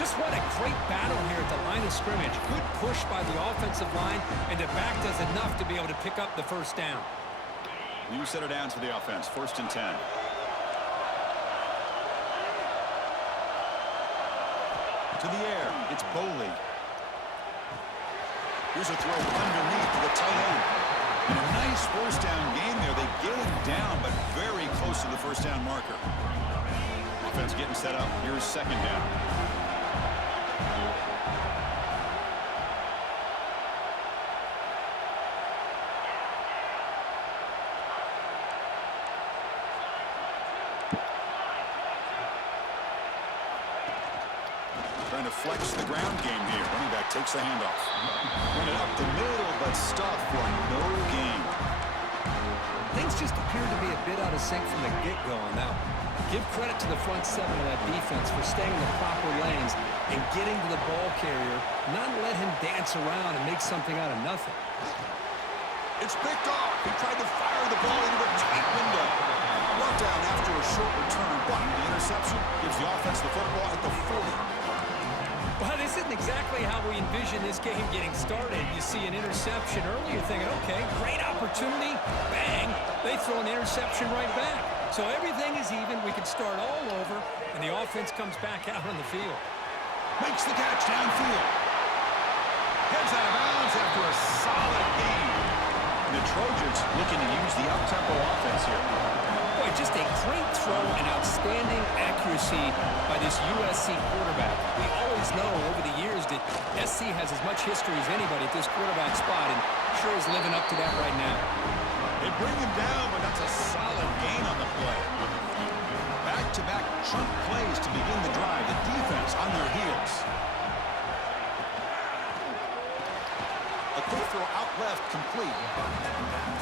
Just what a great battle here at the line of scrimmage. Good push by the offensive line, and the back does enough to be able to pick up the first down. New set of downs for the offense. 1st and 10. To the air. It's Boley. Here's a throw underneath to the tight end. And a nice 1st down gain there. They get him down, but very close to the 1st down marker. Offense getting set up. Here's 2nd down. Trying to flex the ground game here. Running back takes the handoff. Run it up the middle, but stuffed for no gain. Things just appear to be a bit out of sync from the get-go on that one. Give credit to the front 7 of that defense for staying in the proper lanes and getting to the ball carrier, not let him dance around and make something out of nothing. It's picked off. He tried to fire the ball into a tight window. Brought down after a short return, but the interception gives the offense the football at the 40. Well, this isn't exactly how we envision this game getting started. You see an interception early, you're thinking, okay, great opportunity. Bang, they throw an interception right back. So everything is even. We can start all over, and the offense comes back out on the field. Makes the catch downfield. Heads out of bounds after a solid gain. And the Trojans looking to use the up-tempo offense here. Boy, just a great throw and outstanding accuracy by this USC quarterback. We always know over the years that SC has as much history as anybody at this quarterback spot, and sure is living up to that right now. They bring him down, but that's a solid gain on the play. Back-to-back chunk plays to begin the drive. The defense on their heels. A quick throw out left, complete.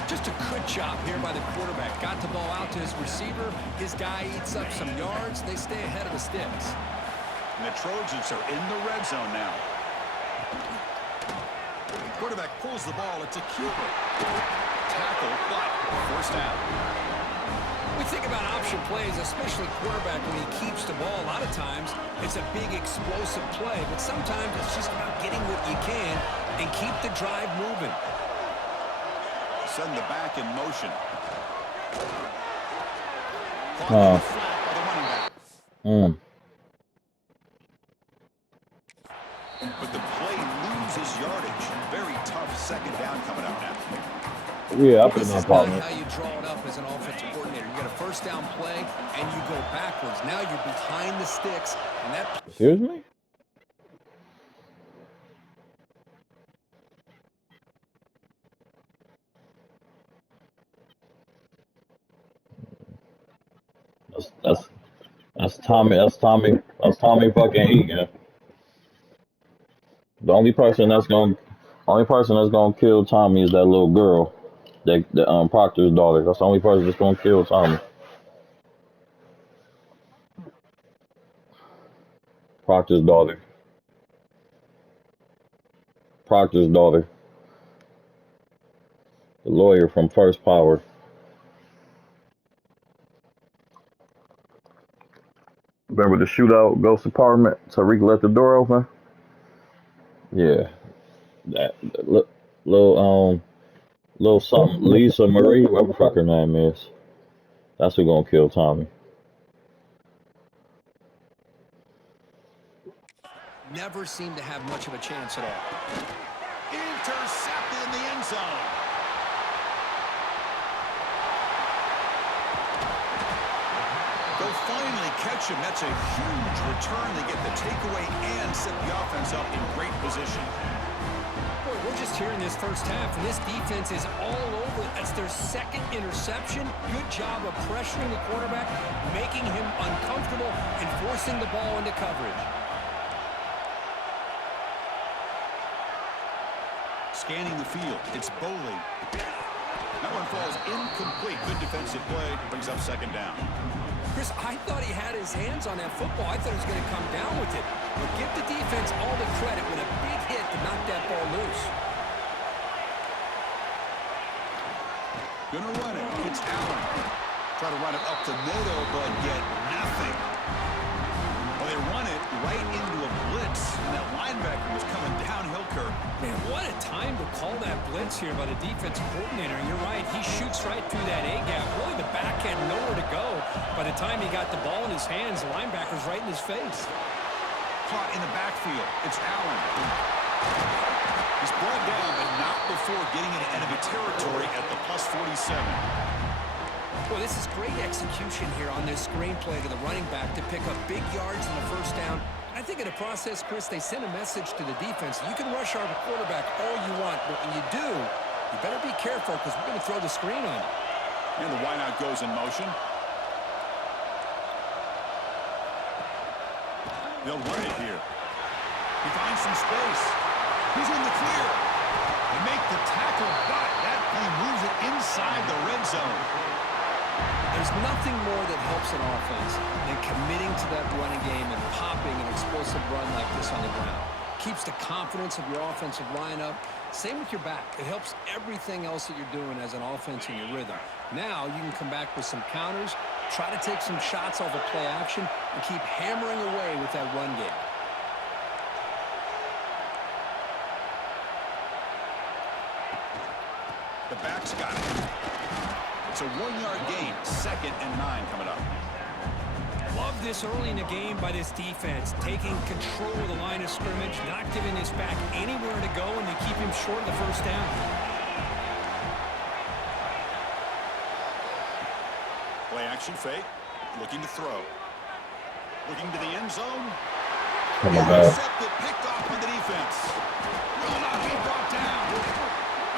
Just a good job here by the quarterback. Got the ball out to his receiver. His guy eats up some yards. They stay ahead of the sticks. And the Trojans are in the red zone now. Quarterback pulls the ball. It's a keeper. Tackle, but 1st down. We think about option plays, especially quarterback when he keeps the ball. A lot of times, it's a big explosive play, but sometimes it's just about getting what you can and keep the drive moving. Send the back in motion. But the play loses yardage. Very tough 2nd down coming up now. Yeah, I put This no is problem. not how you draw it up as an offensive coordinator. You get a 1st down play, and you go backwards. Now you're behind the sticks, and that... Excuse me? That's Tommy fucking Egan. The only person that's gonna kill Tommy is that little girl, that Proctor's daughter. That's the only person that's gonna kill Tommy. Proctor's daughter. The lawyer from First Power. Remember the shootout Ghost Apartment? Tariq left the door open? Yeah. That little something, Lisa Marie, whatever the fuck her name is. That's who gonna kill Tommy. Never seemed to have much of a chance at all. Intercepted in the end zone. They'll finally catch him. That's a huge return. They get the takeaway and set the offense up in great position. Boy, we're just here in this 1st half, and this defense is all over. That's their 2nd interception. Good job of pressuring the quarterback, making him uncomfortable, and forcing the ball into coverage. Scanning the field. It's Boley. That one falls incomplete. Good defensive play. Brings up 2nd down. Chris, I thought he had his hands on that football. I thought he was going to come down with it. But give the defense all the credit with a big hit to knock that ball loose. Gonna run it. It's Allen. Try to run it up the middle, but get nothing. Well, they run it right into a blitz. sense here by the defensive coordinator. You're right. He shoots right through that A-gap. Really, the back had nowhere to go. By the time he got the ball in his hands, the linebacker's right in his face. Caught in the backfield. It's Allen. He's brought down, but not before getting into enemy territory at the +47. Well, this is great execution here on this screenplay to the running back to pick up big yards in the first down. I think in the process, Chris, they send a message to the defense. You can rush our quarterback all you want, but when you do, you better be careful because we're going to throw the screen on you. And the wideout goes in motion. They'll run it here. He finds some space. He's in the clear. They make the tackle, but that play moves it inside the red zone. There's nothing more that helps an offense than committing to that running game and popping an explosive run like this on the ground. Keeps the confidence of your offensive line up. Same with your back. It helps everything else that you're doing as an offense in your rhythm. Now you can come back with some counters, try to take some shots off of play action, and keep hammering away with that run game. The back's got it. It's a 1-yard gain, 2nd and 9 coming up. Love this early in the game by this defense, taking control of the line of scrimmage, not giving this back anywhere to go, and they keep him short of the first down. Play action fake, looking to throw. Looking to the end zone. Coming back. Intercepted, picked off by the defense. Will not be brought down.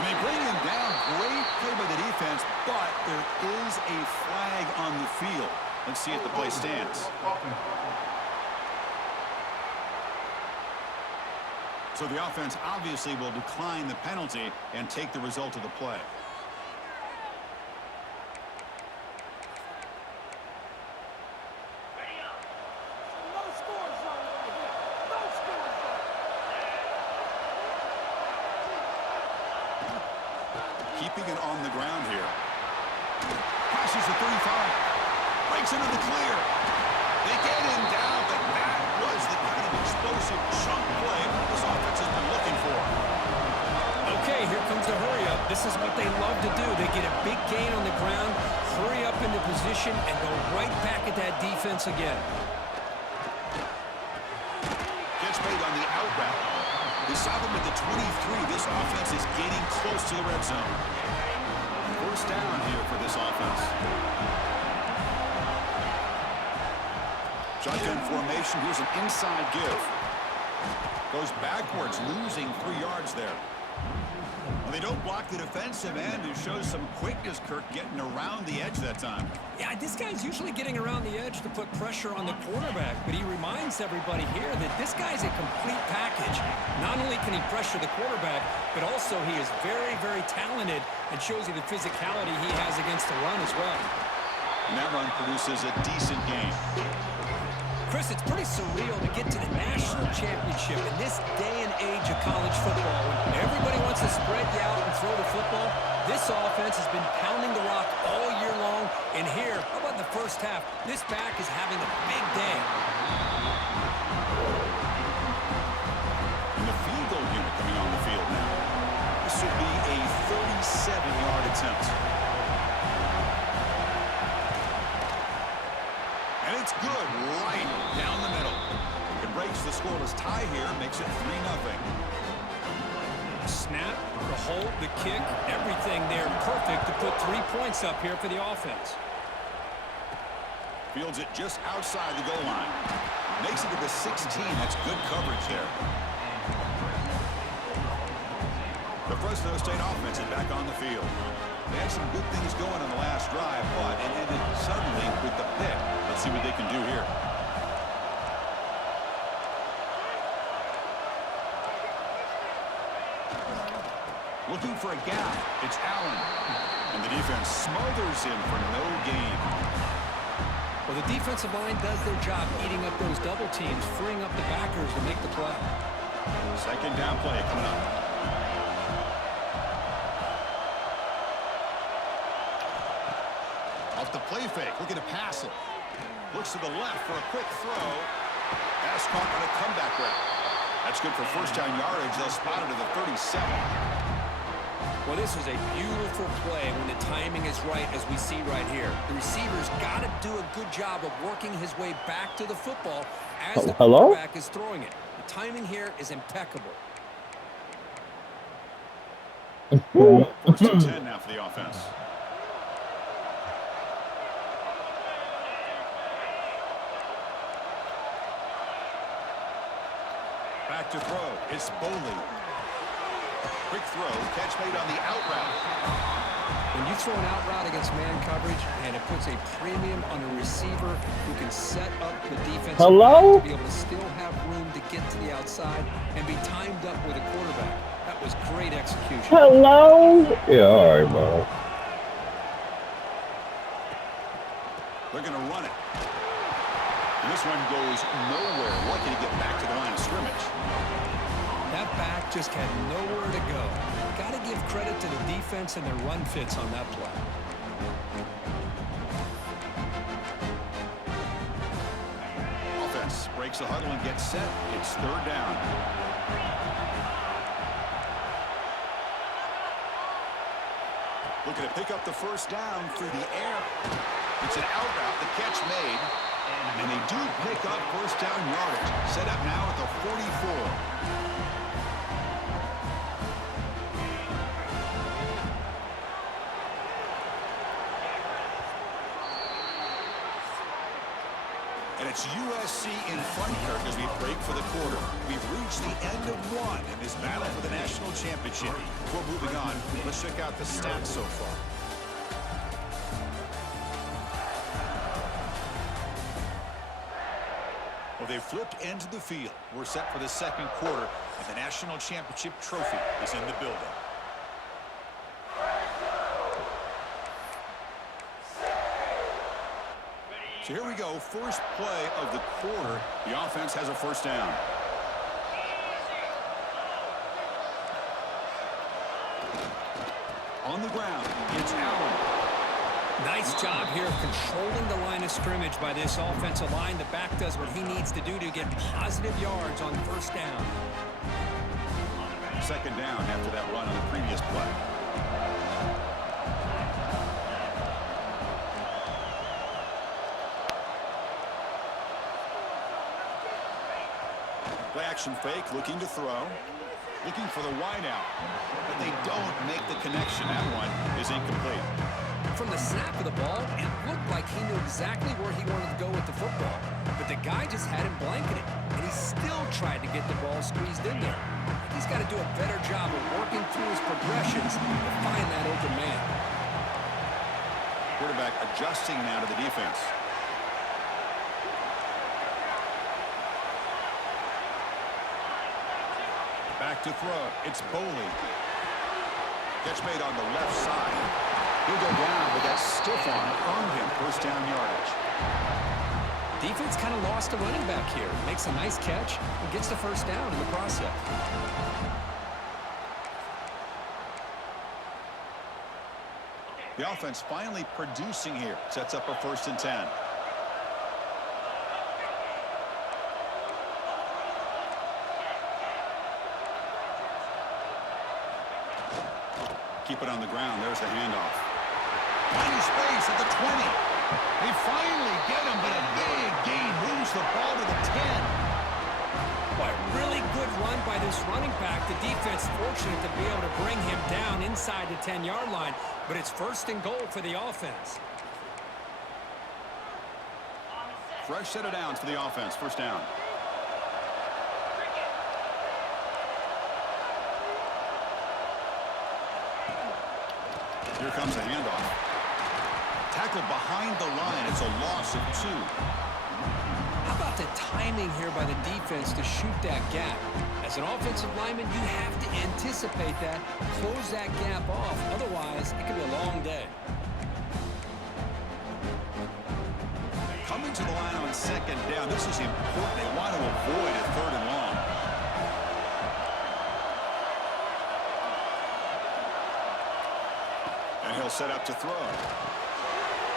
I mean, bring him down. Great play by the defense, but there is a flag on the field. Let's see if the play stands. So the offense obviously will decline the penalty and take the result of the play. Keeping it on the ground here. Passes the 35. Breaks into the clear. They get him down, but that was the kind of explosive chunk play this offense has been looking for. Okay, here comes the hurry up. This is what they love to do. They get a big gain on the ground, hurry up into position, and go right back at that defense again. Gets made on the out route. They saw them at the 23. This offense is getting close to the red zone. First down here for this offense. Shotgun formation. Here's an inside give. Goes backwards, losing 3 yards there. Well, they don't block the defensive end, who shows some quickness, Kirk, getting around the edge that time. Yeah, this guy's usually getting around the edge to put pressure on the quarterback, but he reminds everybody here that this guy's a complete package. Not only can he pressure the quarterback, but also he is very, very talented and shows you the physicality he has against the run as well. And that run produces a decent gain. Chris, it's pretty surreal to get to the national championship in this day and age of college football. When everybody wants to spread you out and throw the football, this offense has been pounding the rock all year long. And here, how about in the first half? This back is having a big day. And the field goal unit coming on the field now. This would be a 37-yard attempt. And it's good right down the middle. It breaks the scoreless tie here, makes it 3-0. Snap, the hold, the kick, everything there perfect to put 3 points up here for the offense. Fields it just outside the goal line. Makes it to the 16. That's good coverage there. The Fresno State offense is back on the field. They had some good things going on the last drive, but it ended suddenly with the pick. Let's see what they can do here. Looking for a gap. It's Allen. And the defense smothers him for no gain. Well, the defensive line does their job eating up those double teams, freeing up the backers to make the play. Second down play coming up. Off the play fake, looking to pass it. Looks to the left for a quick throw. Pass caught on a comeback route. That's good for first down yardage. They'll spot it at the 37. Well, this is a beautiful play when the timing is right, as we see right here. The receiver's got to do a good job of working his way back to the football as the Hello? quarterback is throwing it. The timing here is impeccable. First and 10 now for the offense. Back to throw. It's Boley. Quick throw. Catch made on the out route. When you throw an out route against man coverage, and it puts a premium on a receiver who can set up the defense Hello? to be able to still have room to get to the outside and be timed up with a quarterback. That was great execution. Hello? Yeah, all right, bro. They're going to run it. And this one goes nowhere. Lucky to get back to the line of scrimmage. That back just had nowhere to go. Got to give credit to the defense and their run fits on that play. Offense breaks the huddle and gets set. It's third down. Looking to pick up the first down through the air. It's an out route. The catch made. And they do pick up first down yardage. Set up now at the 44. And it's USC in front, Kirk, as we break for the quarter. We've reached the end of one in this battle for the national championship. Before moving on, let's check out the stats so far. Well, they've flipped into the field. We're set for the second quarter, and the national championship trophy is in the building. So here we go, first play of the quarter. The offense has a first down. On the ground, it's Allen. Nice job here of controlling the line of scrimmage by this offensive line. The back does what he needs to do to get positive yards on first down. Second down after that run on the previous play. Play action fake, looking to throw. Looking for the wideout. But they don't make the connection. That one is incomplete. From the snap of the ball, it looked like he knew exactly where he wanted to go with the football. But the guy just had him blanketed, and he still tried to get the ball squeezed in there. He's got to do a better job of working through his progressions to find that open man. Quarterback adjusting now to the defense. Back to throw. It's Boley. Catch made on the left side. He'll go down, but that stiff arm earned him first down yardage. Defense kind of lost a running back here. Makes a nice catch and gets the first down in the process. The offense finally producing here. Sets up a first and 10. Keep it on the ground. There's the handoff. Tiny space at the 20. They finally get him, but a big gain moves the ball to the 10. Boy, really good run by this running back. The defense fortunate to be able to bring him down inside the 10-yard line, but it's first and goal for the offense. Fresh set of downs for the offense. First down. Here comes a handoff. Tackled behind the line. It's a loss of 2. How about the timing here by the defense to shoot that gap? As an offensive lineman, you have to anticipate that, close that gap off. Otherwise, it could be a long day. Coming to the line on second down. This is important. They want to avoid a third and long. And he'll set up to throw.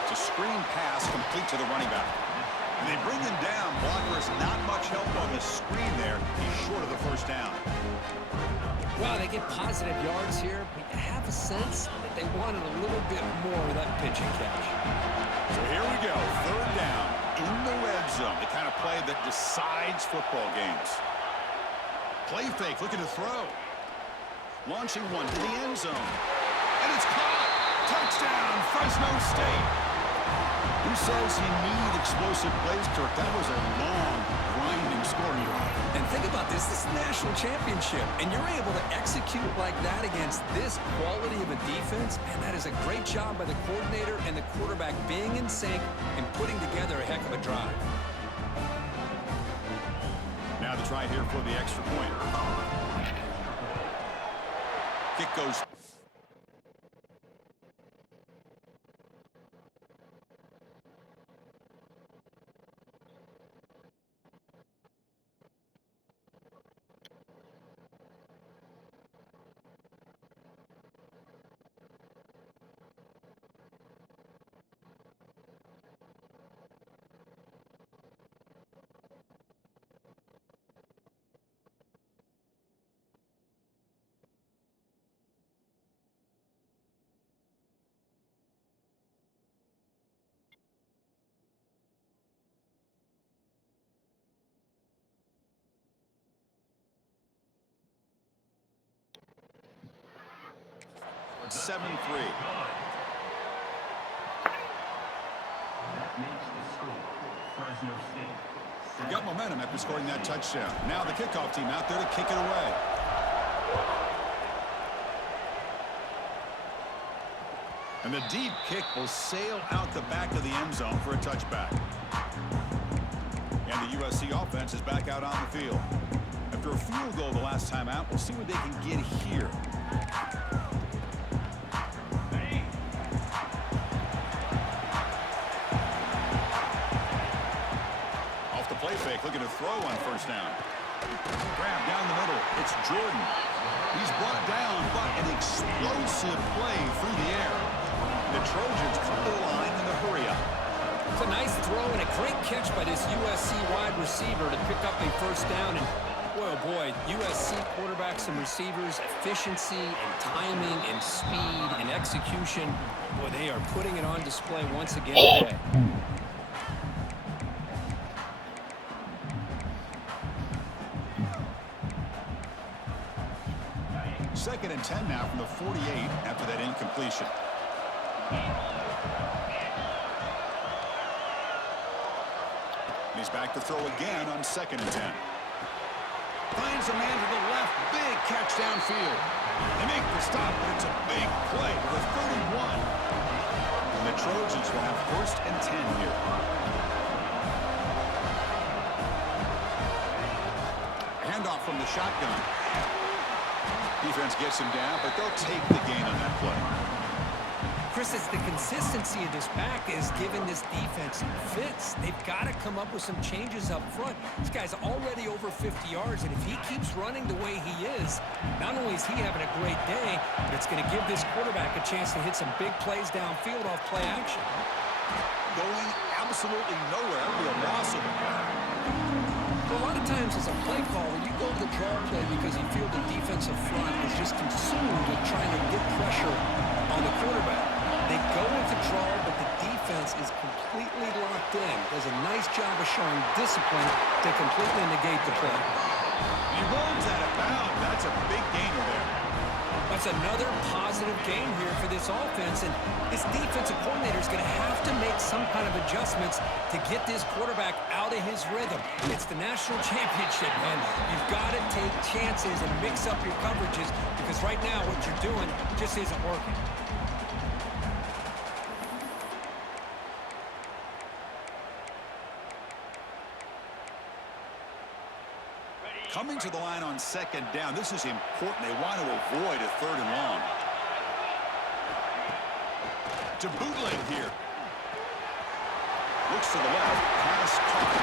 It's a screen pass complete to the running back. And they bring him down. Blocker is not much help on the screen there. He's short of the first down. Well, they get positive yards here, but you have a sense that they wanted a little bit more of that pitch and catch. So here we go, third down in the red zone, the kind of play that decides football games. Play fake, looking to throw. Launching one to the end zone. And it's caught. Touchdown, Fresno State. Who says you need explosive plays, Kirk? That was a long, grinding scoring drive. And think about this. This is a national championship, and you're able to execute like that against this quality of a defense, and that is a great job by the coordinator and the quarterback being in sync and putting together a heck of a drive. Now the try here for the extra point. Kick goes. It's 7-3. We've got momentum after scoring that touchdown. Now the kickoff team out there to kick it away. And the deep kick will sail out the back of the end zone for a touchback. And the USC offense is back out on the field. After a field goal the last time out, we'll see what they can get here. Off the play fake, looking to throw on first down. Grab down the middle. It's Jordan. He's brought down, but an explosive play through the air. The Trojans come to the line in the hurry-up. It's a nice throw and a great catch by this USC wide receiver to pick up a first down. And boy, oh boy, USC quarterbacks and receivers, efficiency and timing and speed and execution. Boy, they are putting it on display once again today. Second and 10 now from the 48 after that incompletion. He's back to throw again on second and 10. Finds a man to the left. Big catch downfield. They make the stop, but it's a big play with a 31. And the Trojans will have first and 10 here. Handoff from the shotgun. Defense gets him down, but they'll take the gain on that play. Chris, it's the consistency of this back is giving this defense fits. They've got to come up with some changes up front. This guy's already over 50 yards, and if he keeps running the way he is, not only is he having a great day, but it's going to give this quarterback a chance to hit some big plays downfield off play action. Going absolutely nowhere. It'll be a loss of the play. A lot of times as a play caller, you go to the draw play because you feel the defensive front is just consumed with trying to get pressure on the quarterback. They go with the draw, but the defense is completely locked in. Does a nice job of showing discipline to completely negate the play. He rolls out of bounds. That's a big gainer there. That's another positive game here for this offense, and this defensive coordinator is going to have to make some kind of adjustments to get this quarterback out of his rhythm. It's the national championship, man. You've got to take chances and mix up your coverages because right now what you're doing just isn't working. Coming to the line on second down. This is important. They want to avoid a third and long. To bootleg here. Looks to the left. Pass caught.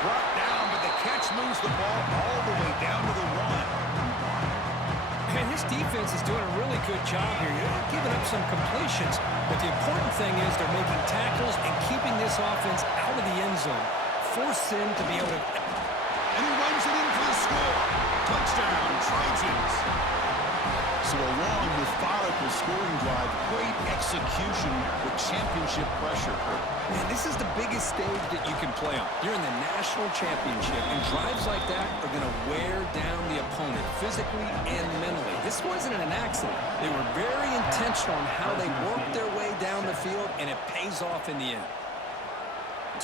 Brought down, but the catch moves the ball all the way down to the 1. Man, this defense is doing a really good job here. They're giving up some completions, but the important thing is they're making tackles and keeping this offense out of the end zone. Force them to be able to... And he runs it in for the score. Touchdown, Trojans. So a long, methodical scoring drive. Great execution with championship pressure. Man, this is the biggest stage that you can play on. You're in the national championship, and drives like that are going to wear down the opponent physically and mentally. This wasn't an accident. They were very intentional on how they worked their way down the field, and it pays off in the end.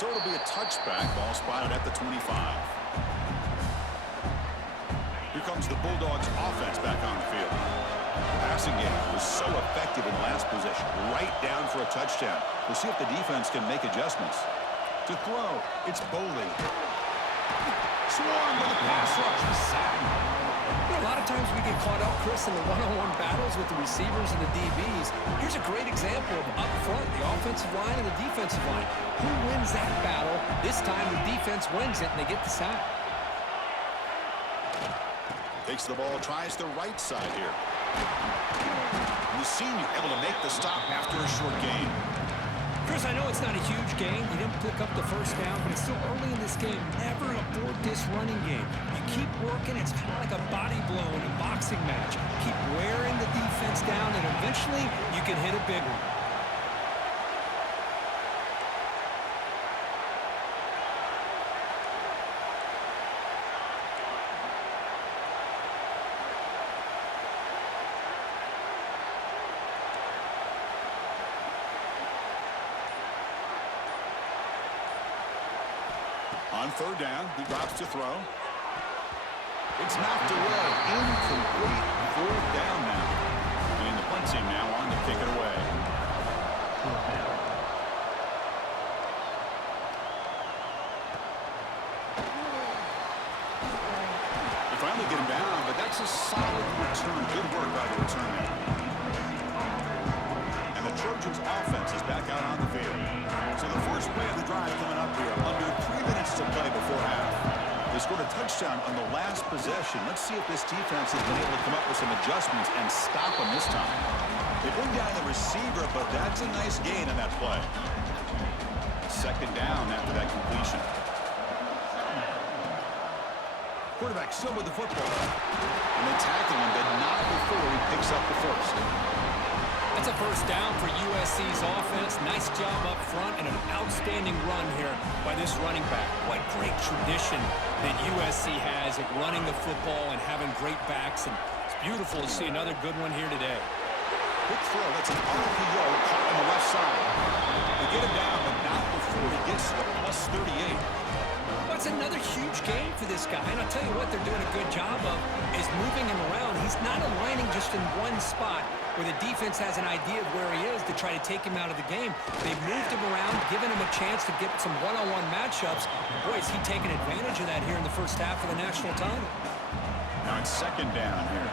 So it'll be a touchback. Ball spotted at the 25. Here comes the Bulldogs offense back on the field. The passing game was so effective in last possession, right down for a touchdown. We'll see if the defense can make adjustments. To throw, it's Bowling. Swarm with a pass rush. Sack. You know, a lot of times we get caught up, Chris, in the one-on-one battles with the receivers and the DBs. Here's a great example of up front, the offensive line and the defensive line. Who wins that battle? This time the defense wins it, and they get the sack. Takes the ball, tries the right side here. And the senior able to make the stop after a short gain. Chris, I know it's not a huge gain. You didn't pick up the first down, but it's still early in this game. Never abort this running game. You keep working. It's kind of like a body blow in a boxing match. Keep wearing the defense down, and eventually you can hit a big one. On third down, he drops to throw. It's knocked away. Incomplete. Fourth down now. And the punt team now on to kick it away. They finally get him down, but that's a solid return. Good work by the return there. And the Trojans offense is back out on the field. So the first play of the drive coming up here. Under 3 minutes to play before half. They scored a touchdown on the last possession. Let's see if this defense has been able to come up with some adjustments and stop them this time. They bring down the receiver, but that's a nice gain on that play. Second down after that completion. Quarterback still with the football. And they tackle him, but not before he picks up the first. That's a first down for USC's offense. Nice job up front and an outstanding run here by this running back. What great tradition that USC has at running the football and having great backs. And it's beautiful to see another good one here today. Quick throw. That's an RPO caught on the left side. They get him down, but not before he gets to the plus 38. That's another huge game for this guy. And I'll tell you what they're doing a good job of is moving him around. He's not aligning just in one spot where the defense has an idea of where he is to try to take him out of the game. They've moved him around, given him a chance to get some one-on-one matchups. Boy, is he taking advantage of that here in the first half of the national title. Now it's second down here.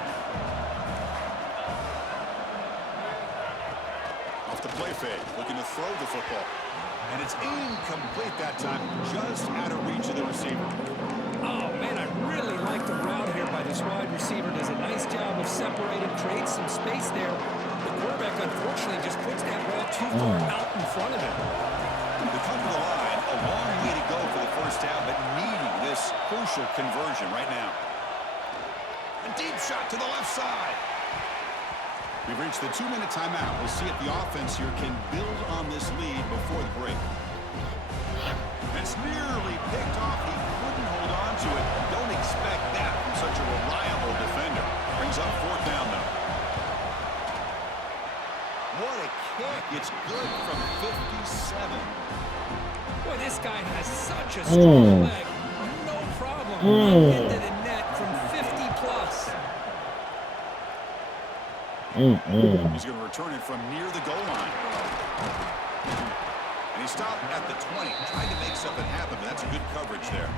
Off the play fake, looking to throw the football. And it's incomplete that time, just out of reach of the receiver. Oh, man, I really like the route here by this wide receiver. Does a nice job of separating, creates some space there. The quarterback, unfortunately, just puts that ball too far out in front of him. They come to the line, a long way to go for the first down, but needing this crucial conversion right now. A deep shot to the left side. We've reached the 2-minute timeout. We'll see if the offense here can build on this lead before the break. It's nearly picked off. He couldn't hold on to it. Don't expect that from such a reliable defender. Brings up fourth down, though. What a kick. It's good from 57. Boy, this guy has such a strong leg. No problem. Right into the net from 50-plus. He's going to return it from near the goal line. And he stopped at the 20, trying to make something happen, but that's a good coverage there.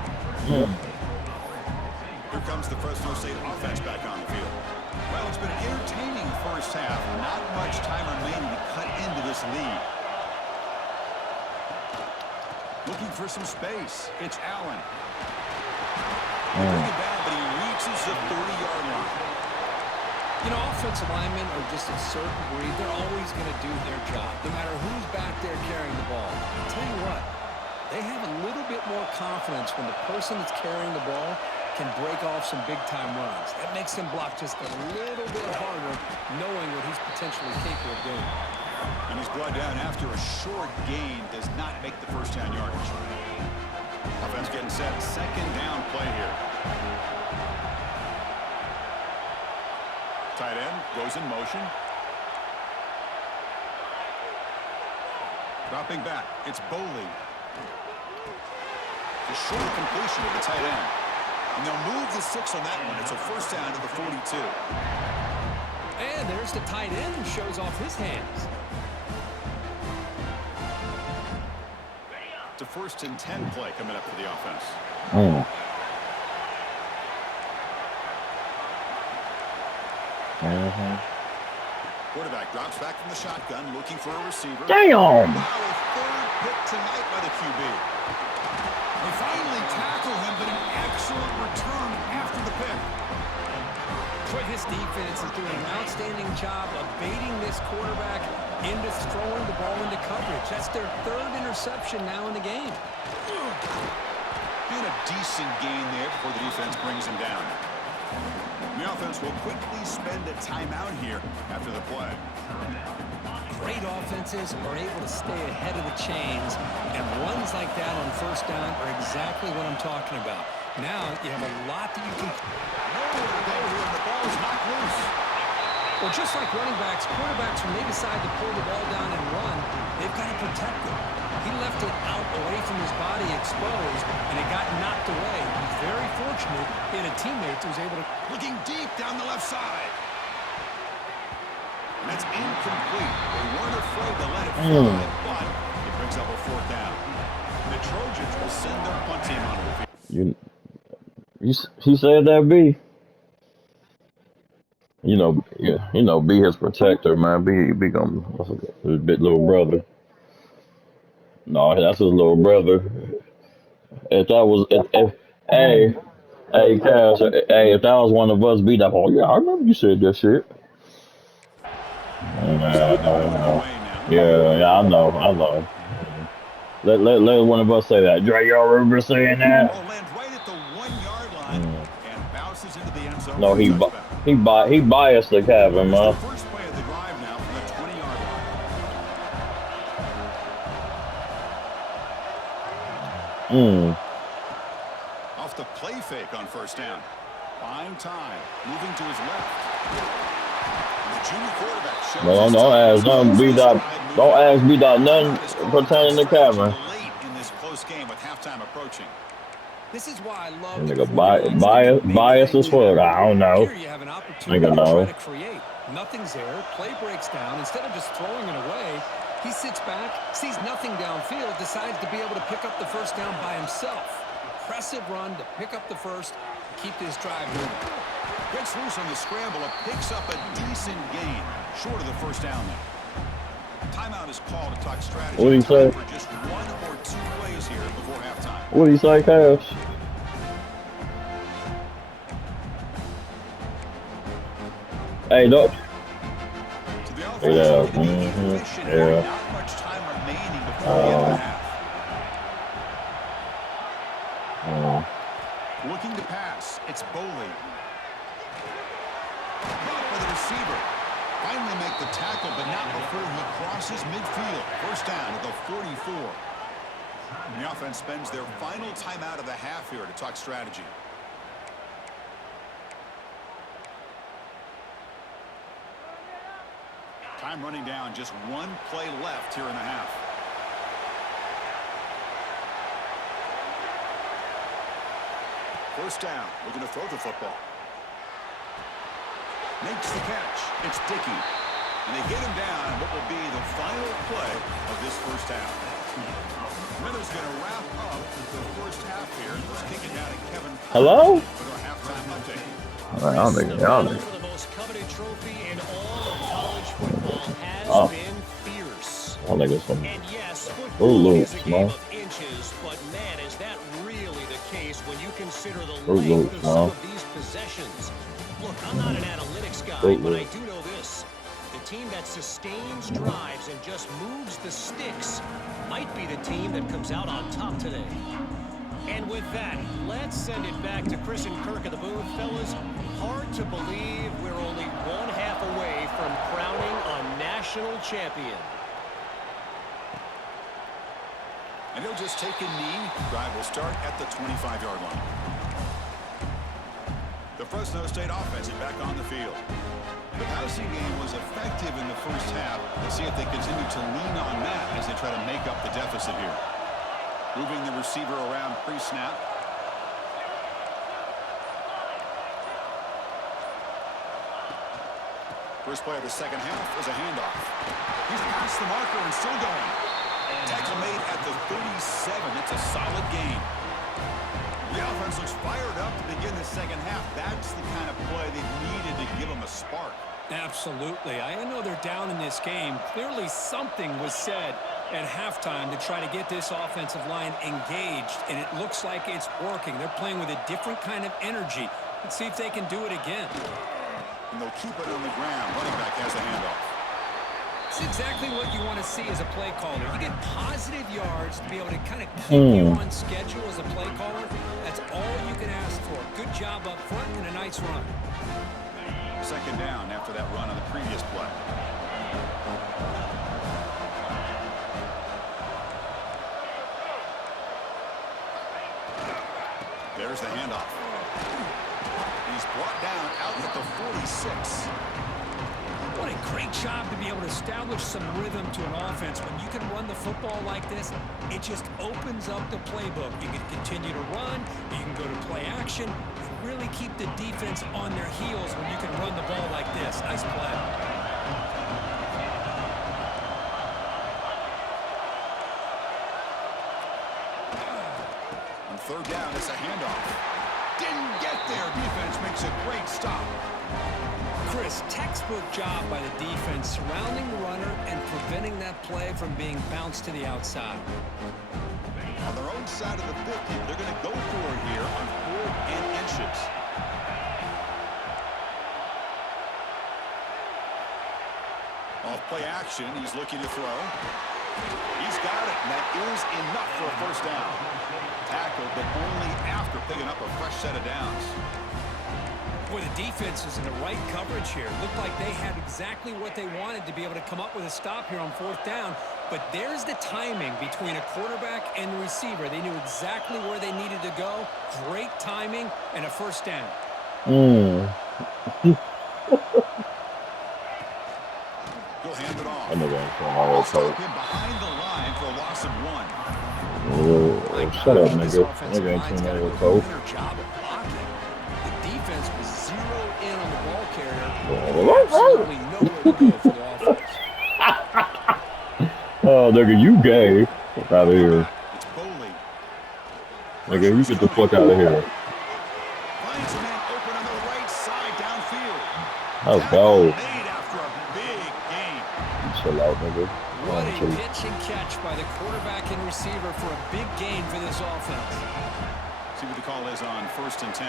Here comes the Fresno State offense back on the field. Well, it's been an entertaining first half. Not much time remaining to cut into this lead. Looking for some space. It's Allen. They bring it down, but he reaches the 30-yard line. You know, offensive linemen are just a certain breed. They're always going to do their job, no matter who's back there carrying the ball. I'll tell you what, they have a little bit more confidence when the person that's carrying the ball can break off some big-time runs. That makes him block just a little bit harder, knowing what he's potentially capable of doing. And he's brought down after a short gain does not make the first down yardage. Offense getting set. Second down play here. Tight end goes in motion. Dropping back. It's Boley. The short completion of the tight end. And they'll move the 6 on that one. It's a first down to the 42. And there's the tight end who shows off his hands. It's a 1st and 10 play coming up for the offense. Quarterback drops back from the shotgun, looking for a receiver. Damn! Wow, a third pick tonight by the QB. They finally tackle him, but an excellent return after the pick. But his defense is doing an outstanding job of baiting this quarterback into throwing the ball into coverage. That's their 3rd interception now in the game. And a decent gain there before the defense brings him down. The offense will quickly spend a timeout here after the play. Great offenses are able to stay ahead of the chains, and runs like that on first down are exactly what I'm talking about. Now you have a lot that you can... Nowhere to go here, and the ball is knocked loose. Well, just like running backs, quarterbacks, when they decide to pull the ball down and run, they've got to protect it. He left it out away from his body exposed, and it got knocked away. He's very fortunate he had a teammate who was able to... Looking deep down the left side. And that's incomplete. They weren't afraid to let it fly, but it brings up a 4th down. And the Trojans will send their punt team onto the field. He said that B. You know, be his protector, man. Be gonna his big little brother. No, that's his little brother. If that was, hey, Cash, hey, if that was one of us, be that. Oh yeah, I remember you said that shit. Yeah, I know. Let one of us say that. Dre, y'all remember saying that? Ball lands right at the 1-yard line and bounces into the end zone. No, he biased the Kevin, man. First play of the drive now from the 20-yard line. Off the play fake on first down. Buying time. Moving to his left. And the junior quarterback shows No, don't ask me that nothing pertaining to Kevin. late in this close game with halftime approaching. This is why I love Nigga bias as fuck. I don't know. Here you have an opportunity to try to create. Nothing's there. Play breaks down. Instead of just throwing it away, he sits back, sees nothing downfield, decides to be able to pick up the first down by himself. Impressive run to pick up the first, keep this drive moving. Gets loose on the scramble and picks up a decent gain, short of the first down there. Timeout is called to talk strategy. What did he say? For just 1 or 2 plays here before halftime. What did he say, Cash? Hey, Doc. To the offense, Yeah. Not much time remaining before the end of the half. Looking to pass. It's Boley. Caught by the receiver. Finally make the tackle, but not before he crosses midfield. First down at the 44. And the offense spends their final timeout of the half here to talk strategy. Time running down. Just 1 play left here in the half. First down. Looking to throw the football. Makes the catch. It's Dickey. And they get him down in what will be the final play of this first half. Miller's going to wrap up the first half here. Let's kick it down to Kevin. Hello? With our halftime update. I don't think y'all know. For the most coveted trophy in all of college football has been fierce. I think it's some. And yes, football is a game man. of inches, but man, is that really the case when you consider the Fruit length Loops, of man. some of these possessions. Look, I'm not an analytics guy, Fruit but I Loops. do know this. The team that sustains drives and just moves the sticks might be the team that comes out on top today. And with that, let's send it back to Chris and Kirk of the booth. Fellas, hard to believe we're only one half away from crowning a national champion. And he'll just take a knee. Drive will start at the 25-yard line. The Fresno State offense is back on the field. The passing game was effective in the first half. Let's see if they continue to lean on that as they try to make up the deficit here. Moving the receiver around pre-snap. First play of the second half is a handoff. He's past the marker and still going. Tackle made at the 37. It's a solid gain. The offense looks fired up to begin the second half. That's the kind of play they needed to give them a spark. Absolutely. I know they're down in this game. Clearly something was said at halftime to try to get this offensive line engaged, and it looks like it's working. They're playing with a different kind of energy. Let's see if they can do it again. And they'll keep it on the ground. Running back has a handoff. It's exactly what you want to see as a play caller. You get positive yards to be able to kind of keep you on schedule as a play caller. That's all you can ask for. Good job up front and a nice run. Second down after that run on the previous play. There's the handoff. He's brought down out at the 46. What a great job to be able to establish some rhythm to an offense. When you can run the football like this, it just opens up the playbook. You can continue to run, you can go to play action, and really keep the defense on their heels when you can run the ball like this. Nice play. On third down, it's a handoff. Didn't get there. Defense makes a great stop. Chris, textbook job by the defense surrounding the runner and preventing that play from being bounced to the outside. On their own side of the 50, they're going to go for it here on 4th and inches. Off play action, he's looking to throw. He's got it, and that is enough for a first down. Tackled, but only after picking up a fresh set of downs. Boy, the defense is in the right coverage here. Looked like they had exactly what they wanted to be able to come up with a stop here on 4th down. But there's the timing between a quarterback and the receiver. They knew exactly where they needed to go. Great timing and a first down. He'll hand it off. I'll Stop him behind the line for a loss of 1. Shut up, nigga. Nigga ain't seen that coach. Job of blocking. The defense was zeroed in on the ball carrier. Absolutely nowhere to go for the offense. Oh, nigga, you gay. Fuck out of here. It's Boley. Nigga, you get the fuck out of here. Finds a man open on the right side downfield. Let's go. Made after a big gain. Chill out, nigga. What a pitch and catch by the quarterback and receiver for a big gain for this offense. See what the call is on 1st and 10.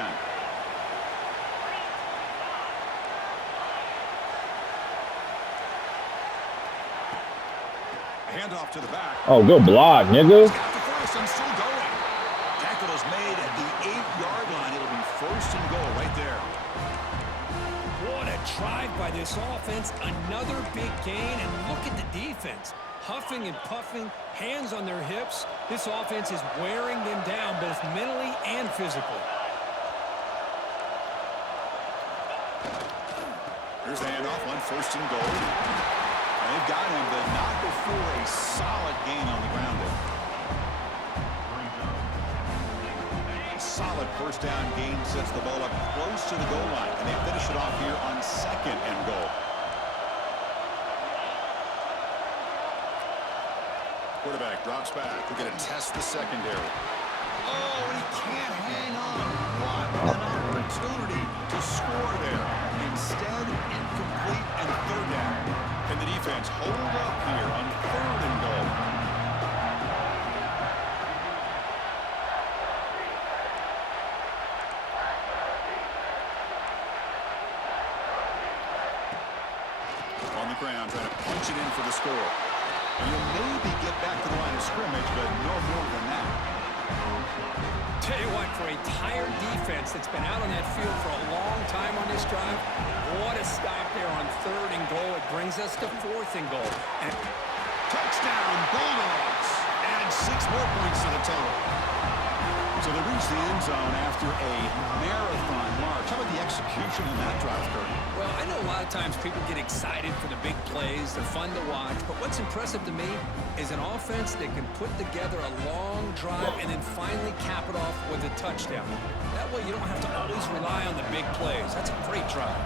Handoff to the back. Oh, good block, nigga. Got the first and still going. Tackle is made at the 8-yard line. It'll be 1st and goal right there. What a drive by this offense. Another big gain, and look at the defense. Huffing and puffing, hands on their hips. This offense is wearing them down both mentally and physically. Here's the handoff on 1st and goal. They've got him, but not before a solid gain on the ground there. A solid first down gain sets the ball up close to the goal line, and they finish it off here on 2nd and goal. Quarterback drops back. We're going to test the secondary. Oh, and he can't hang on. What an opportunity to score there. Instead, incomplete and 3rd down. Can the defense hold up here on 3rd and goal? On the ground, trying to punch it in for the score. And you'll maybe get back to the line of scrimmage, but no more than that. Tell you what, for a tired defense that's been out on that field for a long time on this drive, what a stop there on 3rd and goal. It brings us to 4th and goal. And Touchdown, Bulldogs. And 6 more points to the total. So they reach the end zone after a marathon march. How about the execution in that drive, Kurt? well, I know a lot of times people get excited for the big plays. They're fun to watch. But what's impressive to me is an offense that can put together a long drive and then finally cap it off with a touchdown. That way you don't have to always rely on the big plays. That's a great drive.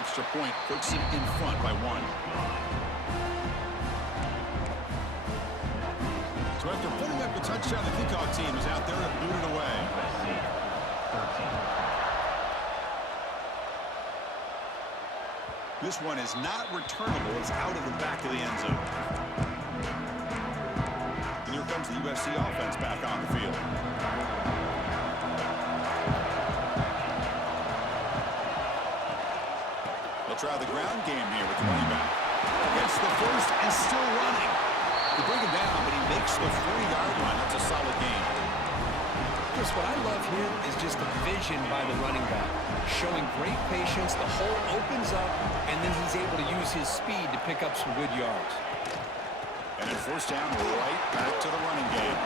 Extra point puts it in front by 1. So after putting up a touchdown, the kickoff team is out there to boot it away. This one is not returnable. It's out of the back of the end zone. And here comes the USC offense back on the field. They'll try the ground game here with the running back. Gets the first and still running. They bring him down, but he makes the 40-yard line. That's a solid gain. Chris, what I love here is just the vision by the running back. Showing great patience, the hole opens up, and then he's able to use his speed to pick up some good yards. And then 1st down, right back to the running game.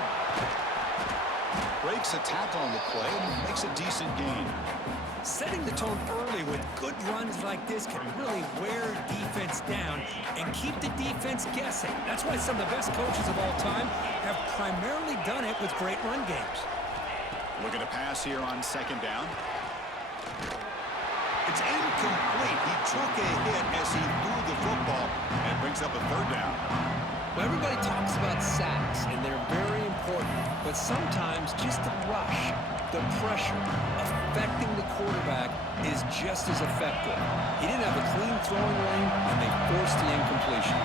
Breaks a tackle on the play and makes a decent gain. Setting the tone early with good runs like this can really wear defense down and keep the defense guessing. That's why some of the best coaches of all time have primarily done it with great run games. Looking to pass here on 2nd down. It's incomplete. He took a hit as he threw the football and brings up a 3rd down. Well, everybody talks about sacks, and they're very important, but sometimes just the rush, the pressure, affecting the quarterback is just as effective. He didn't have a clean throwing lane, and they forced the incompletion.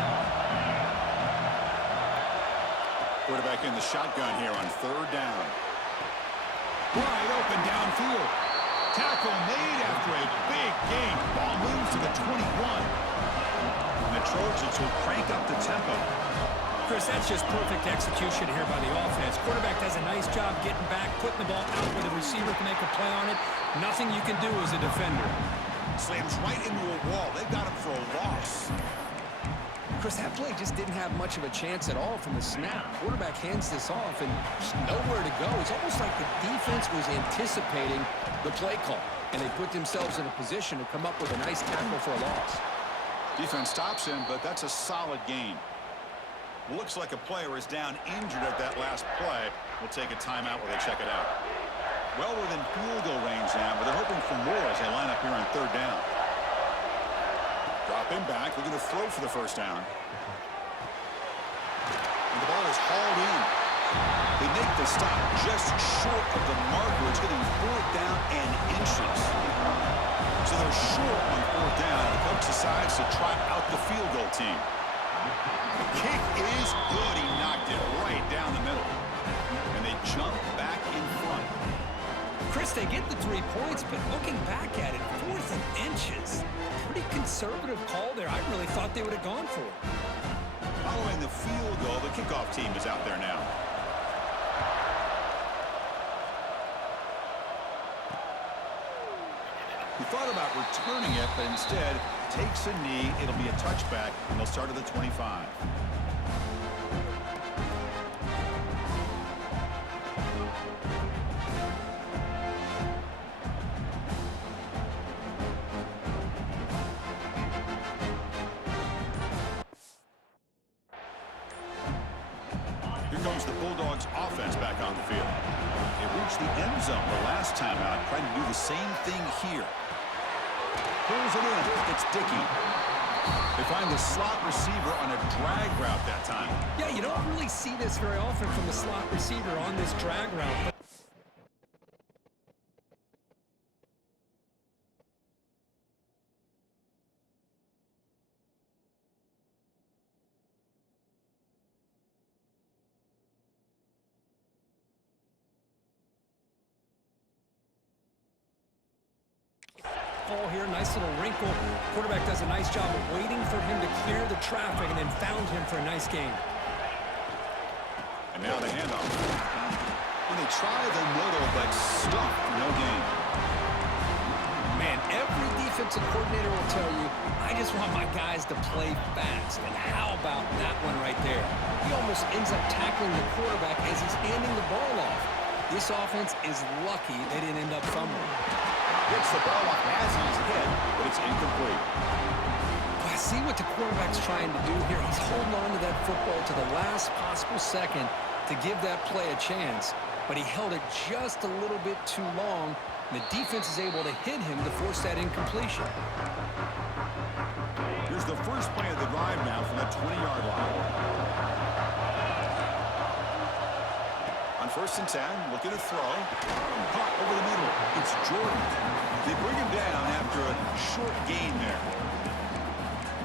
Quarterback in the shotgun here on 3rd down. Wide open downfield. Tackle made after a big gain. Ball moves to the 21. And the Trojans will crank up the tempo. Chris, that's just perfect execution here by the offense. Quarterback does a nice job getting back, putting the ball out where the receiver can make a play on it. Nothing you can do as a defender. Slams right into a wall. They got him for a loss. Chris, that play just didn't have much of a chance at all from the snap. Quarterback hands this off and there's nowhere to go. It's almost like the defense was anticipating the play call, and they put themselves in a position to come up with a nice tackle for a loss. Defense stops him, but that's a solid gain. Looks like a player is down injured at that last play. We'll take a timeout while they check it out. Well within field goal range now, but they're hoping for more as they line up here on 3rd down. Drop him back. Looking to throw for the 1st down. And the ball is hauled in. They make the stop just short of the marker. It's getting 4th down and inches. So they're short on 4th down. The coach decides to try out the field goal team. The kick is good. He knocked it right down the middle. And they jump back in front. Chris, they get the 3 points, but looking back at it, 4th and inches. Pretty conservative call there. I really thought they would have gone for it. Following the field goal, the kickoff team is out there now. He thought about returning it, but instead takes a knee. It'll be a touchback, and they'll start at the 25. Here comes the Bulldogs offense back on the field. They reached the end zone the last time out, trying to do the same thing here. Pulls it in. It's Dickey. They find the slot receiver on a drag route that time. Yeah, you don't really see this very often from the slot receiver on this drag route. But ball here, nice little wrinkle. Quarterback does a nice job of waiting for him to clear the traffic and then found him for a nice gain. And now the handoff. When they try the middle, but stuck for no gain. Man, every defensive coordinator will tell you, I just want my guys to play fast. And how about that one right there? He almost ends up tackling the quarterback as he's handing the ball off. This offense is lucky they didn't end up fumbling. Gets the ball off as he's hit, but it's incomplete. I see what the quarterback's trying to do here. He's holding on to that football to the last possible second to give that play a chance. But he held it just a little bit too long. And the defense is able to hit him to force that incompletion. Here's the first play of the drive now from that 20-yard line. On 1st and 10, looking to throw. Caught over the middle. It's Jordan. They bring him down after a short gain there.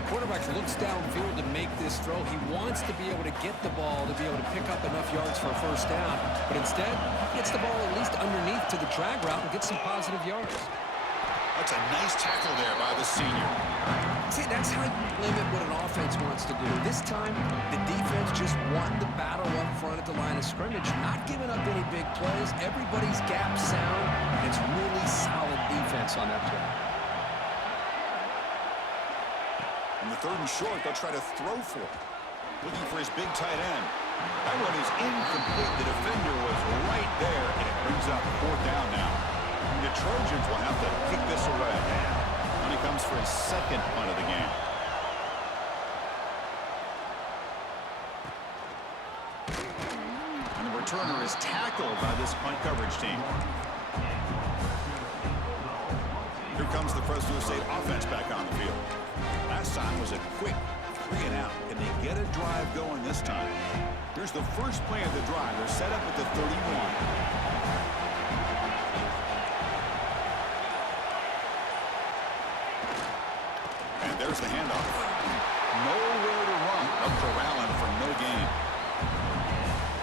Quarterback looks downfield to make this throw. He wants to be able to get the ball to be able to pick up enough yards for a first down. But instead, he gets the ball at least underneath to the drag route and gets some positive yards. That's a nice tackle there by the senior. See, that's how you limit what an offense wants to do. This time, the defense just won the battle up front at the line of scrimmage, not giving up any big plays. Everybody's gap sound, and it's really solid defense on that play. On the 3rd and short, they'll try to throw for it. Looking for his big tight end. That one is incomplete. The defender was right there, and it brings up 4th down now. And the Trojans will have to kick this away. And he comes for his 2nd punt of the game. And the returner is tackled by this punt coverage team. Here comes the Fresno State offense back on the field. Last time was a quick 3-and-out. Can they get a drive going this time? Here's the first play of the drive. They're set up at the 31. And there's the handoff. Nowhere to run. Up corralling for no gain.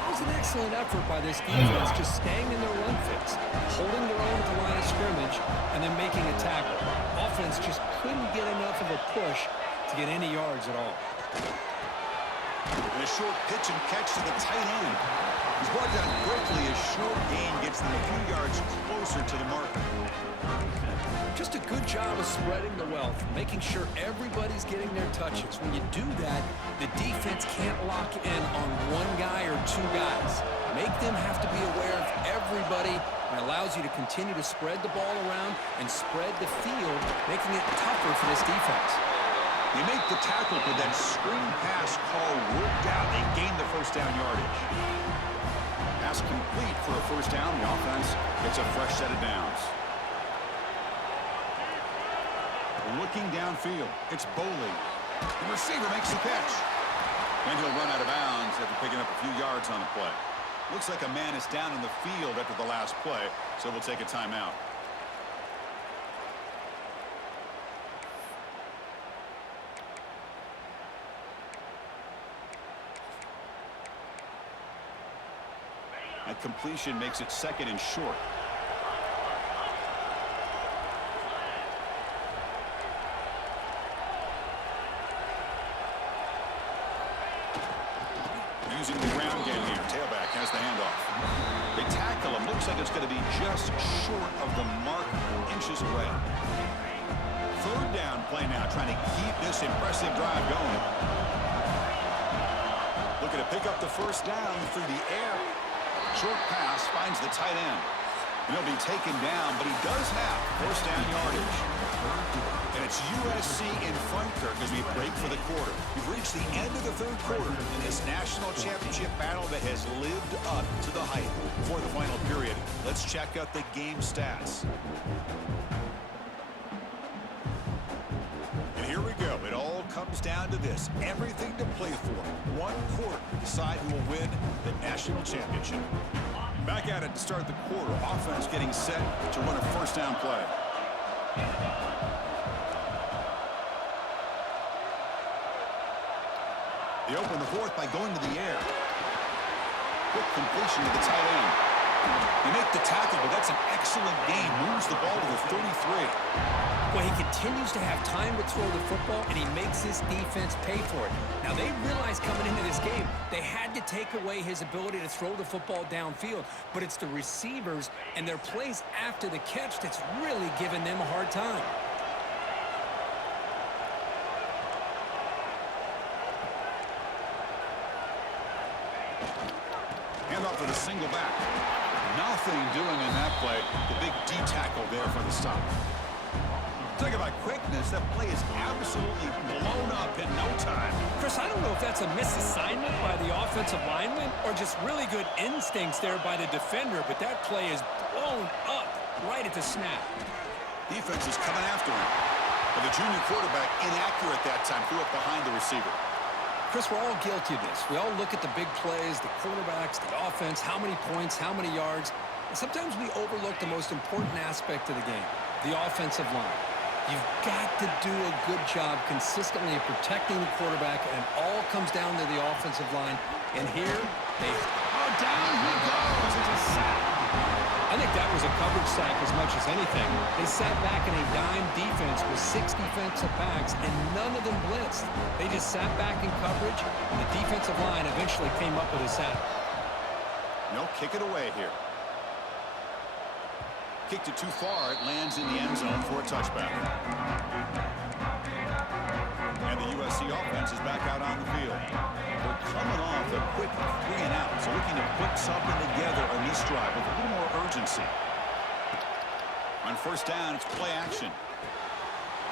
It was an excellent effort by this defense, just staying in their run fits, holding their own at the line of scrimmage, and then making a tackle. Offense just couldn't get enough of a push to get any yards at all. And a short pitch and catch to the tight end. He's brought down quickly. A short gain gets them a few yards closer to the marker. Just a good job of spreading the wealth, making sure everybody's getting their touches. When you do that, the defense can't lock in on one guy or two guys. Make them have to be aware of everybody, and allows you to continue to spread the ball around and spread the field, making it tougher for this defense. They make the tackle, but that screen pass call worked out. They gained the first down yardage. Pass complete for a first down. The offense gets a fresh set of downs. Looking downfield, it's Boley. The receiver makes the catch. And he'll run out of bounds after picking up a few yards on the play. Looks like a man is down in the field after the last play, so we'll take a timeout. That completion makes it 2nd and short. Using the ground game here. Tailback has the handoff. They tackle him. Looks like it's going to be just short of the mark, inches away. 3rd down play now, trying to keep this impressive drive going. Looking to pick up the first down through the air. Short pass finds the tight end. He'll be taken down, but he does have first down yardage. And it's USC in front, Kirk, as we break for the quarter. We've reached the end of the 3rd quarter in this national championship battle that has lived up to the hype. Before the final period, let's check out the game stats. And here we go. It all comes down to this. Everything to play for. 1 quarter to decide who will win the national championship. Back at it to start the quarter. Offense getting set to run a first down play. They open the 4th by going to the air. Quick completion to the tight end. They make the tackle, but that's an excellent gain. Moves the ball to the 33. Well, he continues to have time to throw the football, and he makes his defense pay for it. Now, they realized coming into this game, they had to take away his ability to throw the football downfield, but it's the receivers and their plays after the catch that's really giving them a hard time. Hand off to the single back. Nothing doing in that play. The big D tackle there for the stop. Talk about quickness. That play is absolutely blown up in no time. Chris, I don't know if that's a misassignment by the offensive lineman or just really good instincts there by the defender, but that play is blown up right at the snap. Defense is coming after him. But the junior quarterback inaccurate that time. Threw it behind the receiver. Chris, we're all guilty of this. We all look at the big plays, the quarterbacks, the offense, how many points, how many yards. And sometimes we overlook the most important aspect of the game, the offensive line. You've got to do a good job consistently of protecting the quarterback, and it all comes down to the offensive line. And here, Down he goes. It's a sack. I think that was a coverage sack as much as anything. They sat back in a dime defense with 6 defensive backs, and none of them blitzed. They just sat back in coverage, and the defensive line eventually came up with a sack. No, kick it away here. Kicked it too far. It lands in the end zone for a touchback. And the USC offense is back out on the field. They're coming off a quick 3 and out, so looking to put something together on this drive with a little more urgency. On first down, it's play action.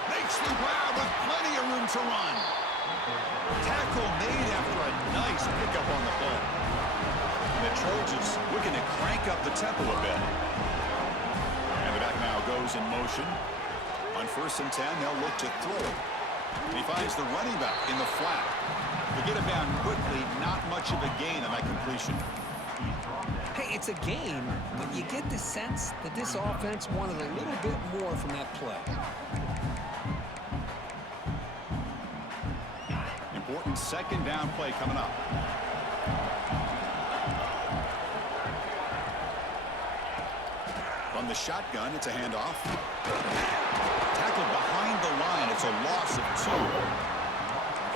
Makes the grab with plenty of room to run. Tackle made after a nice pickup on the play. And the Trojans looking to crank up the tempo a bit. And the back now goes in motion. On first and 10, they'll look to throw it. And he finds the running back in the flat. They get him down quickly, not much of a gain on that completion. Hey, it's a game, but you get the sense that this offense wanted a little bit more from that play. Important second down play coming up. From the shotgun, it's a handoff. Tackled behind the line. It's a loss of 2.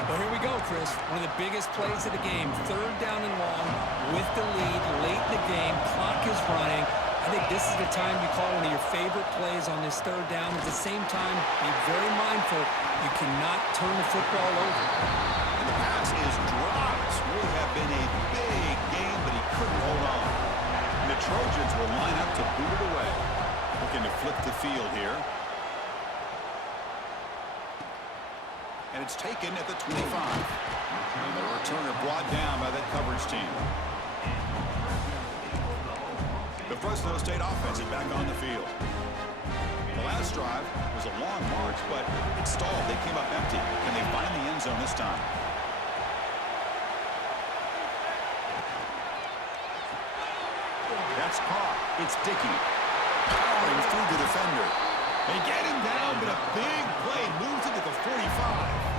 Well, here we go, Chris. One of the biggest plays of the game. Third down and long with the lead late in the game. Clock is running. I think this is the time you call one of your favorite plays on this third down. At the same time, be very mindful. You cannot turn the football over. And the pass is dropped. Would have been a big game, but he couldn't hold on. And the Trojans will line up to boot it away. Looking to flip the field here. And it's taken at the 25. And the returner brought down by that coverage team. The Fresno State offense is back on the field. The last drive was a long march, but it stalled. They came up empty. Can they find the end zone this time? That's caught. It's Dickey. Powering through the defender. They get him down, but a big play moves it to the 45.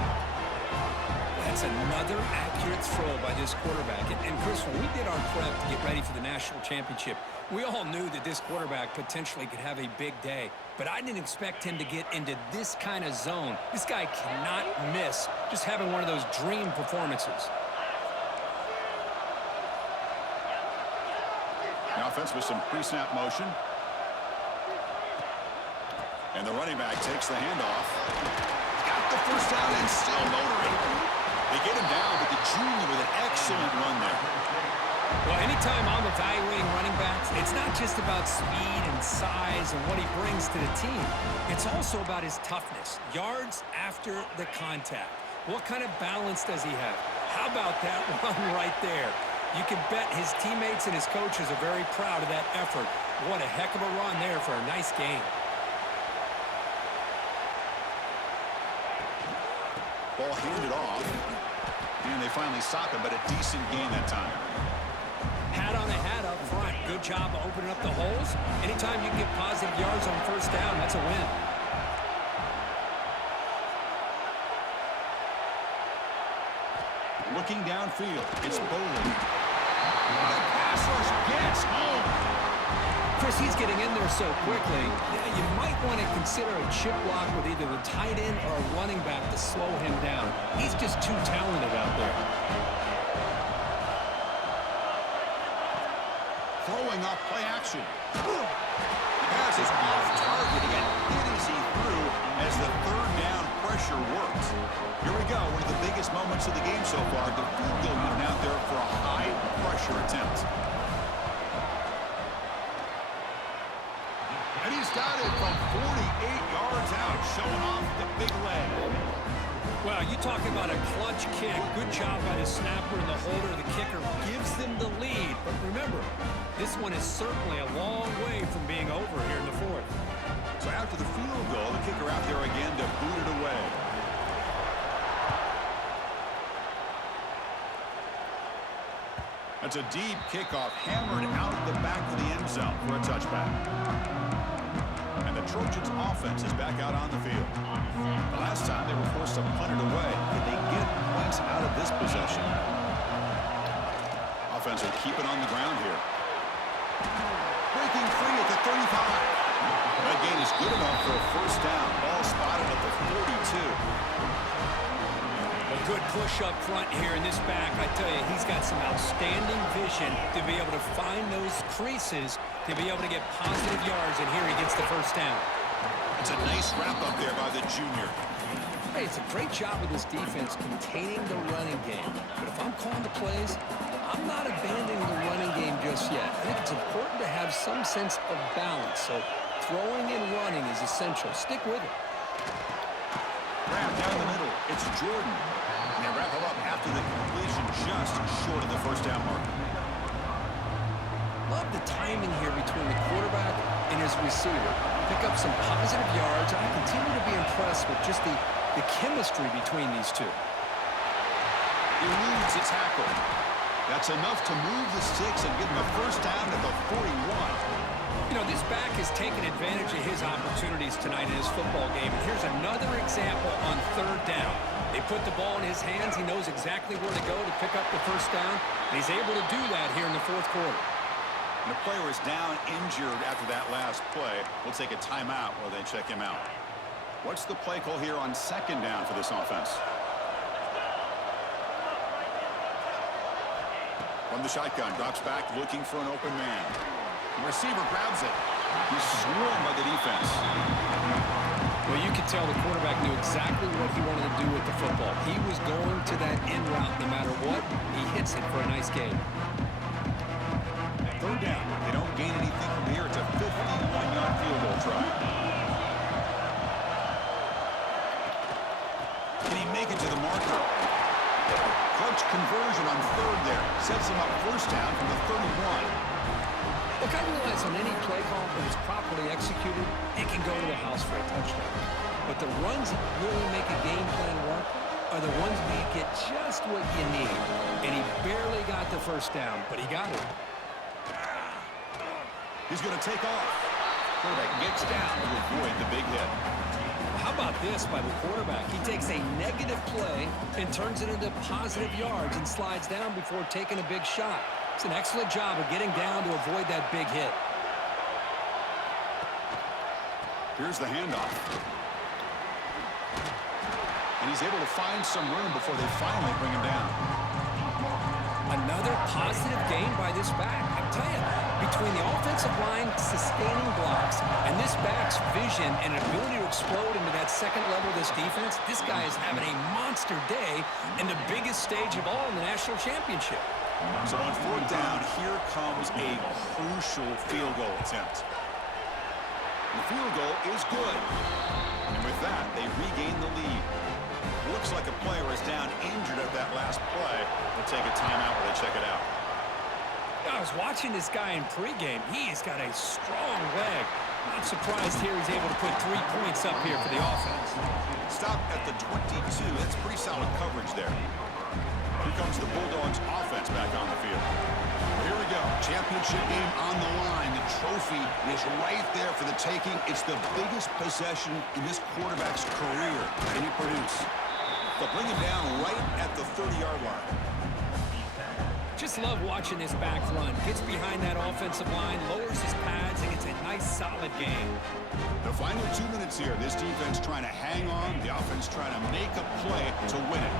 That's another accurate throw by this quarterback. And Chris, when we did our prep to get ready for the national championship, we all knew that this quarterback potentially could have a big day. But I didn't expect him to get into this kind of zone. This guy cannot miss just having one of those dream performances. The offense with some pre-snap motion. And the running back takes the handoff. Got the first down and still motoring. They get him down, but the junior with an excellent run there. Well, anytime I'm evaluating running backs, it's not just about speed and size and what he brings to the team. It's also about his toughness, yards after the contact. What kind of balance does he have? How about that run right there? You can bet his teammates and his coaches are very proud of that effort. What a heck of a run there for a nice game. Ball handed off. And they finally stop him, but a decent gain that time. Hat on a hat up front. Good job of opening up the holes. Anytime you can get positive yards on first down, that's a win. Looking downfield, it's Bowling. The pass rush gets home. Chris, he's getting in there so quickly. You might want to consider a chip block with either the tight end or a running back to slow him down. He's just too talented out there. Throwing off play action. The pass is off target and hit as he threw as the third down pressure worked. Here we go, one of the biggest moments of the game so far. The field goal unit out there for a high pressure attempt. And he's got it from 48 yards out, showing off the big leg. Well, you talk about a clutch kick. Good job by the snapper and the holder. The kicker gives them the lead. But remember, this one is certainly a long way from being over here in the fourth. So after the field goal, the kicker out there again to boot it away. That's a deep kickoff, hammered out the back of the end zone for a touchback. And the Trojans' offense is back out on the field. The last time they were forced to punt it away. Can they get points out of this possession? Offense will keep it on the ground here. Breaking free at the 35. That gain is good enough for a first down. Ball spotted at the 42. A good push up front here in this back. I tell you, he's got some outstanding vision to be able to find those creases, to be able to get positive yards, and here he gets the first down. It's a nice wrap up there by the junior. Hey, it's a great job with this defense containing the running game. But if I'm calling the plays, I'm not abandoning the running game just yet. I think it's important to have some sense of balance. So throwing and running is essential. Stick with it. Grab down the middle. It's Jordan. And they wrap him up after the completion, just short of the first down marker. Love the timing here between the quarterback and his receiver. Pick up some positive yards. I continue to be impressed with just the chemistry between these two. Eludes a tackle. That's enough to move the sticks and give him a first down at the 41. You know, this back has taken advantage of his opportunities tonight in his football game. And here's another example on third down. They put the ball in his hands. He knows exactly where to go to pick up the first down. And he's able to do that here in the fourth quarter. And the player is down injured after that last play. We'll take a timeout while they check him out. What's the play call here on second down for this offense? From the shotgun, drops back looking for an open man. The receiver grabs it. He's swarmed by the defense. Well, you could tell the quarterback knew exactly what he wanted to do with the football. He was going to that in route no matter what. He hits it for a nice gain. Third down. They don't gain anything from here. It's a 51-yard field goal try. Can he make it to the marker? Clutch conversion on third there. Sets him up first down from the 31. Look, I realize on any play call, when it's properly executed, it can go to the house for a touchdown. But the runs that really make a game plan work are the ones where you get just what you need. And he barely got the first down, but he got it. He's going to take off. Quarterback gets down to avoid the big hit. How about this by the quarterback? He takes a negative play and turns it into positive yards and slides down before taking a big shot. It's an excellent job of getting down to avoid that big hit. Here's the handoff. And he's able to find some room before they finally bring him down. Another positive gain by this back. I'm telling you, between the offensive line sustaining blocks and this back's vision and ability to explode into that second level of this defense, this guy is having a monster day in the biggest stage of all in the national championship. So on fourth down, here comes a crucial field goal attempt. The field goal is good. And with that, they regain the lead. Looks like a player is down injured at that last play. We'll take a timeout while they check it out. I was watching this guy in pregame. He's got a strong leg. Not surprised here he's able to put 3 points up here for the offense. Stop at the 22. That's pretty solid coverage there. Here comes the Bulldogs offense back on the field. Well, here we go. Championship game on the line. The trophy is right there for the taking. It's the biggest possession in this quarterback's career. Can he produce? They'll bring him down right at the 30-yard line. Just love watching this back run. Gets behind that offensive line, lowers his pads, and gets a nice, solid game. The final 2 minutes here. This defense trying to hang on. The offense trying to make a play to win it.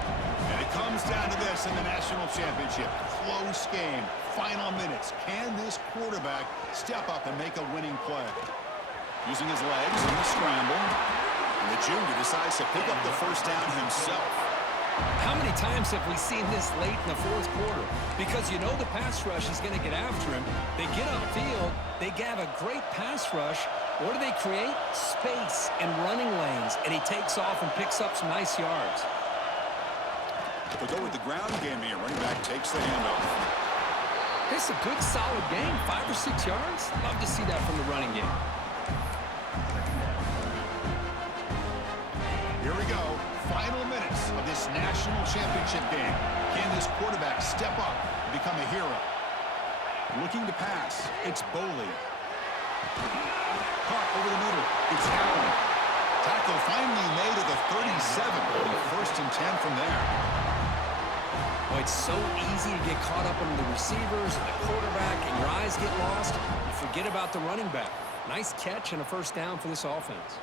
And it comes down to this in the national championship. Close game. Final minutes. Can this quarterback step up and make a winning play? Using his legs in the scramble. And the junior decides to pick up the first down himself. How many times have we seen this late in the fourth quarter? Because you know the pass rush is going to get after him. They get upfield. They have a great pass rush. What do they create? Space and running lanes. And he takes off and picks up some nice yards. They'll go with the ground game here. Running back takes the handoff. This is a good, solid game. 5 or 6 yards. Love to see that from the running game. Here we go. Final minutes of this national championship game. Can this quarterback step up and become a hero? Looking to pass. It's Boley. Caught over the middle. It's Allen. Tackle finally made at the 37. First and 10 from there. Well, it's so easy to get caught up on the receivers and the quarterback, and your eyes get lost. You forget about the running back. Nice catch and a first down for this offense.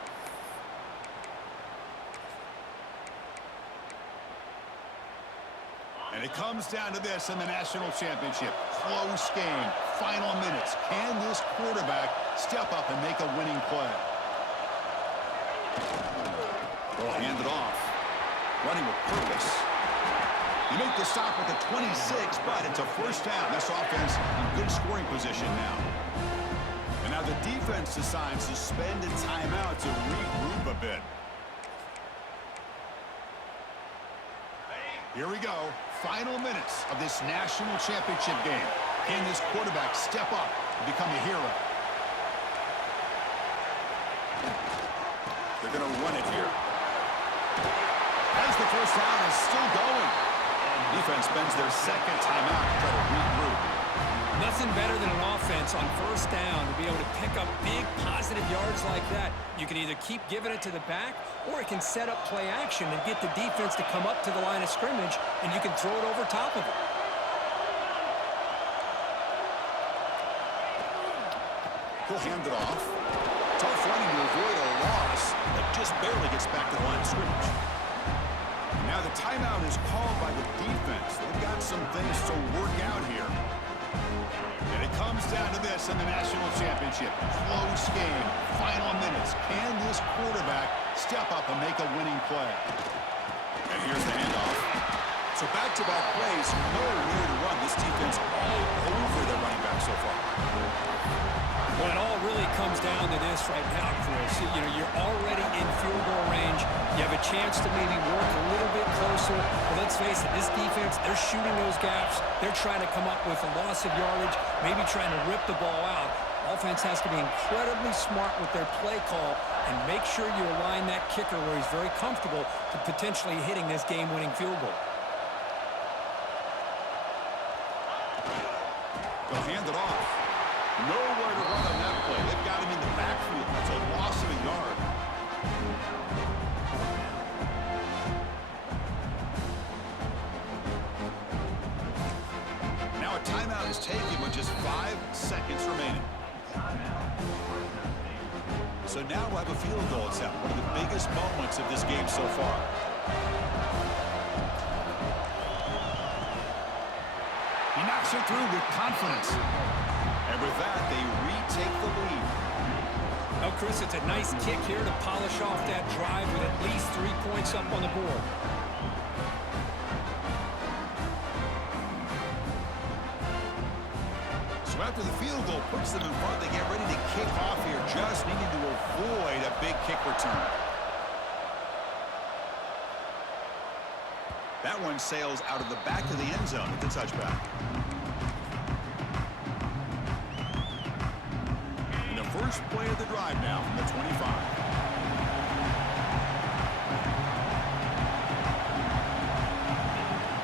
And it comes down to this in the national championship. Close game. Final minutes. Can this quarterback step up and make a winning play? They'll hand it off. Running with purpose. You make the stop at the 26, but it's a first down. This offense in good scoring position now. And now the defense decides to spend a timeout to regroup a bit. Here we go. Final minutes of this national championship game. Can this quarterback step up and become a hero? They're going to run it here. As the first down is still going. Defense spends their second timeout to try to regroup. Nothing better than an offense on first down to be able to pick up big positive yards like that. You can either keep giving it to the back, or it can set up play action and get the defense to come up to the line of scrimmage, and you can throw it over top of it. He'll hand it off. Tough running to avoid a loss, but just barely gets back to the line of scrimmage. Now the timeout is called by the defense. They've got some things to work out here. And it comes down to this in the national championship. Close game. Final minutes. Can this quarterback step up and make a winning play? And here's the handoff. So back-to-back plays, nowhere to run. This defense all over their running back so far. Well, it all really comes down to this right now, Chris. You know, you're already in field goal range. You have a chance to maybe work a little bit closer. But let's face it, this defense, they're shooting those gaps. They're trying to come up with a loss of yardage, maybe trying to rip the ball out. Offense has to be incredibly smart with their play call and make sure you align that kicker where he's very comfortable to potentially hitting this game-winning field goal. They'll hand it off. Nowhere to run on that play. They've got him in the backfield. That's a loss of a yard. Now a timeout is taken with just 5 seconds remaining. So now we'll have a field goal attempt. One of the biggest moments of this game so far. He knocks it through with confidence. And with that, they retake the lead. Now, Chris, it's a nice kick here to polish off that drive with at least 3 points up on the board. So after the field goal puts them in front, they get ready to kick off here, just needing to avoid a big kick return. That one sails out of the back of the end zone with the touchback. And the first play of the drive now from the 25.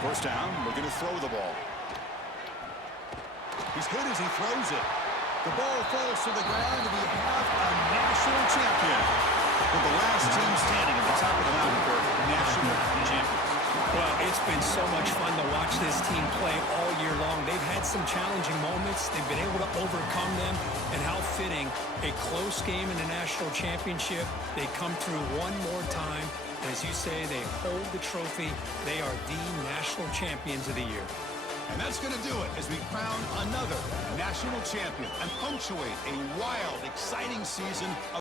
First down, looking to throw the ball. He's hit as he throws it. The ball falls to the ground, and we have a national champion. With the last team standing at the top of the mountain for national champions. Well, it's been so much fun to watch this team play all year long. They've had some challenging moments. They've been able to overcome them. And how fitting, a close game in the national championship. They come through one more time. And as you say, they hold the trophy. They are the national champions of the year. And that's going to do it as we crown another national champion and punctuate a wild, exciting season of